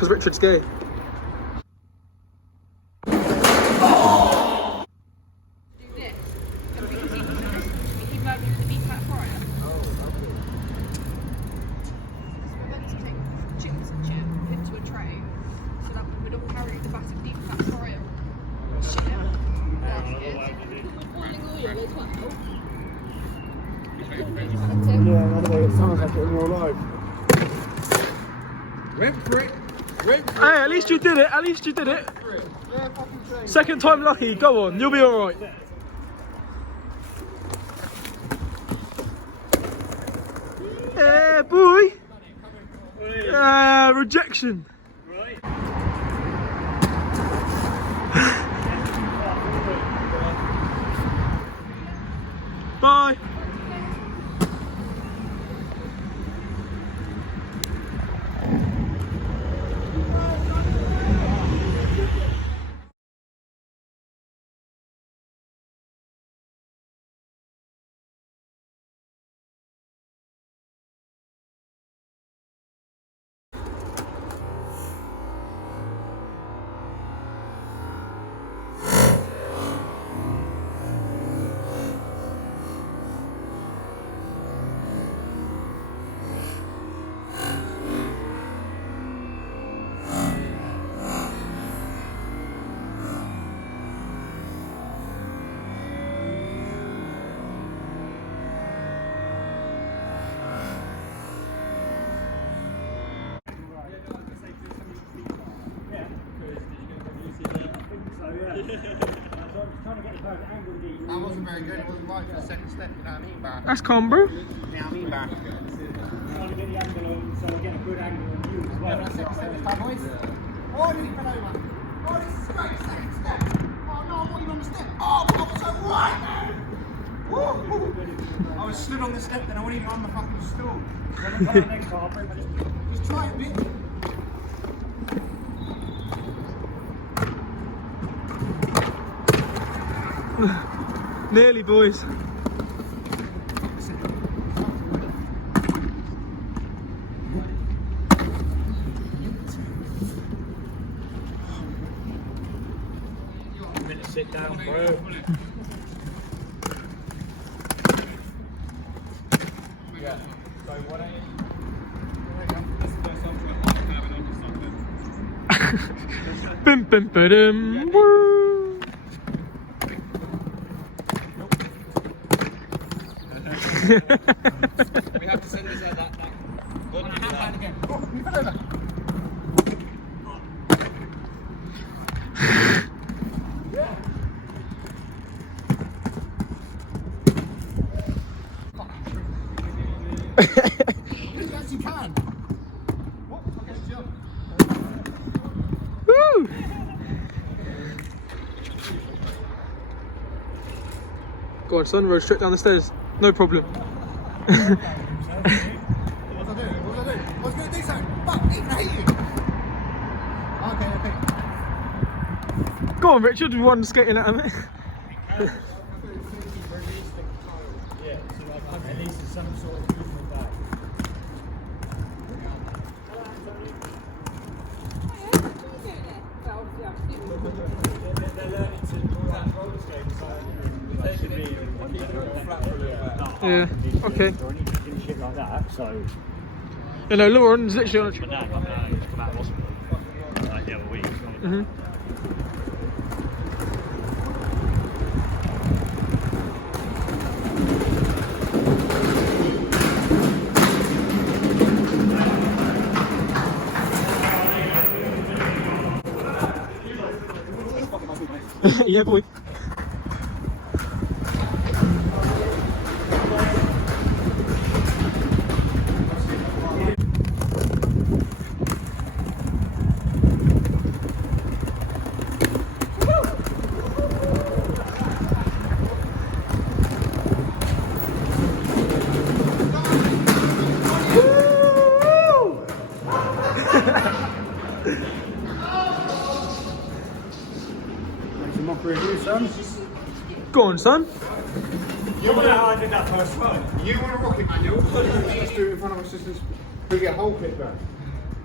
because Richard's gay. Hey, at least you did it. At least you did it. Second time lucky. Go on, you'll be all right. Yeah, boy. Rejection. Bye. That wasn't very good, it wasn't right for the second step, you know what I mean, man? That's calm, bro. You know what I mean, man? Trying to get the angle on so I get a good angle on you as well. Second step this time, boys. Oh, did he fell over? Oh, this is great, second step. Oh, no, I'm not even on the step. Oh, I was so right, man. Woo. I was stood on the step, then I wasn't even on the fucking stool. Next time, I'll bring my Just try it a bit. Nearly, boys. sit down, bro. Yeah. So what I Bim bim bim. Woo. we have to send this out that. Go on, hand again. Oh, you fell over. Yeah. Yes, you can. What? Okay, jump. Woo. Go on, son, roll straight down the stairs. No problem. What was I doing? What was I doing? I was going to do something. Fuck, even hate you. Okay. Go on, Richard, one skating at me. Yeah, so like at least it's some sort of movement back. They're learning to do that roller skating, so they should be flat for a little bit. Yeah, okay. Or anything shit like that, so. You know, Lauren's literally on a But now, come out of hospital. Like the other week. Yeah, boy. Go on, son. You want to how I did that first one? You want a rocket manual? Just do it in front of us, just we get a whole pit burn.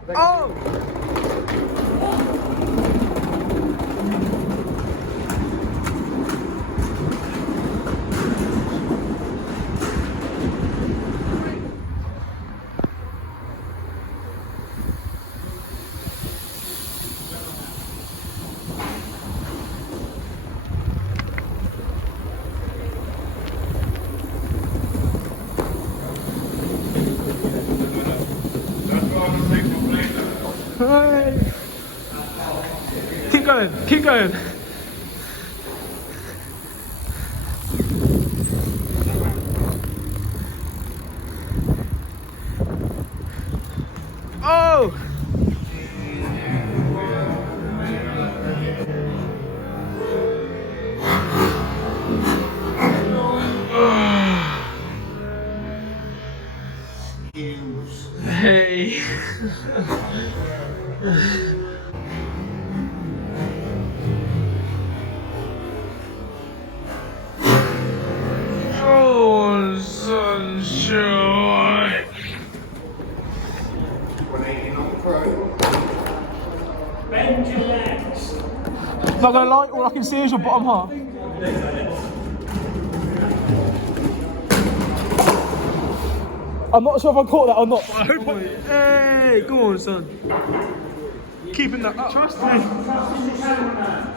Oh! Hey. Keep going, keep going. Oh! Hey. Oh, sunshine. Bend your legs. Not gonna lie, all I can see is your bottom half. I'm not sure if I caught that or not, but I hope I... Hey, go on, son. Keeping that up. Trust me. Trust in the cameraman.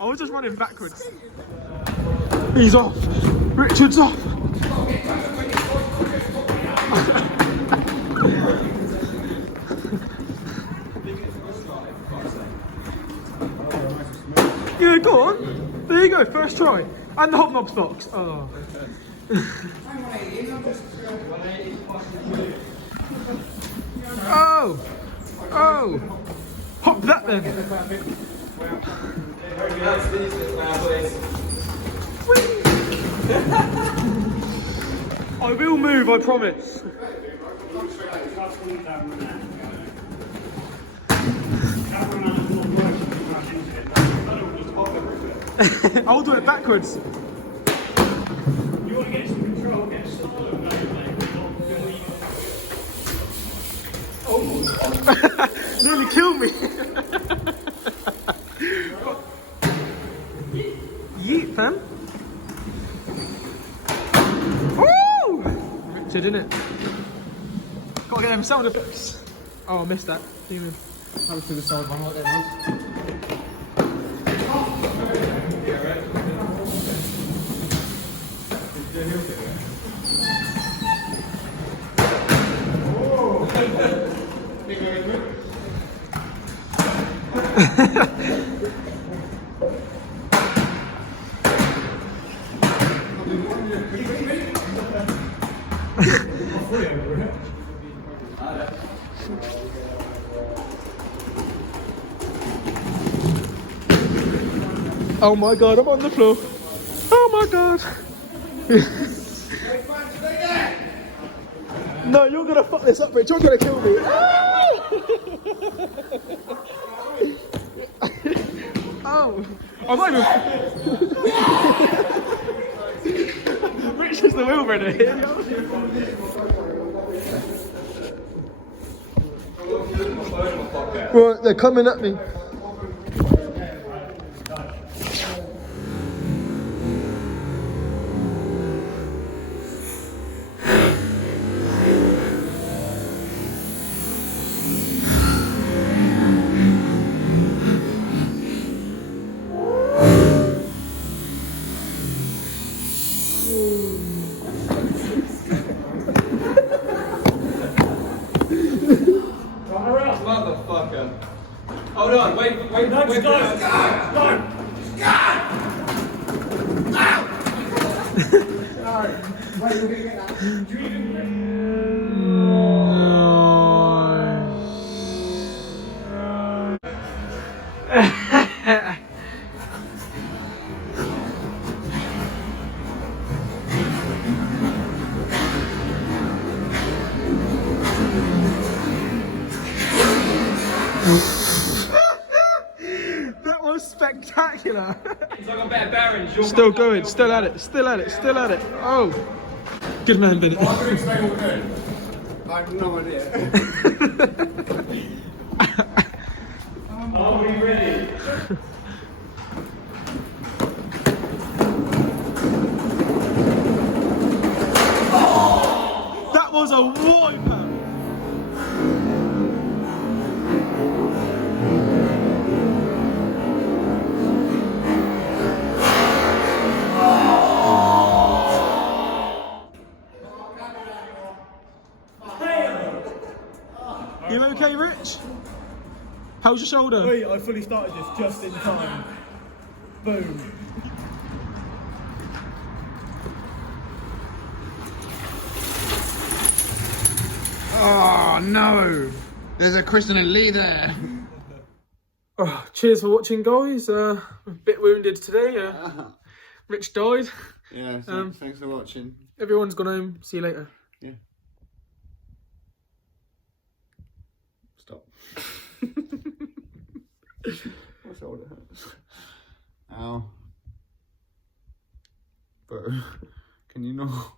I was just running backwards. He's off. Richard's off. Yeah, go on. There you go, first try. And the hobnobs box. Oh. Oh. Oh. Hop that then. I will move, I promise. I'll do it backwards. You want to get some control, get solo, Oh. Nearly killed me. Yeet, fam. Woo! Richard, innit? Gotta get them sound effects. Oh, I missed that. Human. That was to the side one, like that was. Oh my god, I'm on the floor. Oh my god. No, you're gonna fuck this up, Rich. You're gonna kill me. Oh, I'm not even. Rich is the wheel runner here. Right, they're coming at me. Motherfucker. Hold on, wait. No, wait. Go. That was spectacular. I got better bearings. You're Still going, still at it, still at it, still at it. Oh. Good man, Bennett. What do you expect we'll do? I have no idea. Are we ready? That was a wiper. You okay, Rich? How's your shoulder? Wait, I fully started this just in time. Boom. Oh no! There's a Kristen and Lee there. Oh, cheers for watching, guys. A bit wounded today. Rich died. Yeah, thanks for watching. Everyone's gone home. See you later. Yeah. Stop. My shoulder hurts. Ow. Bro, can you not?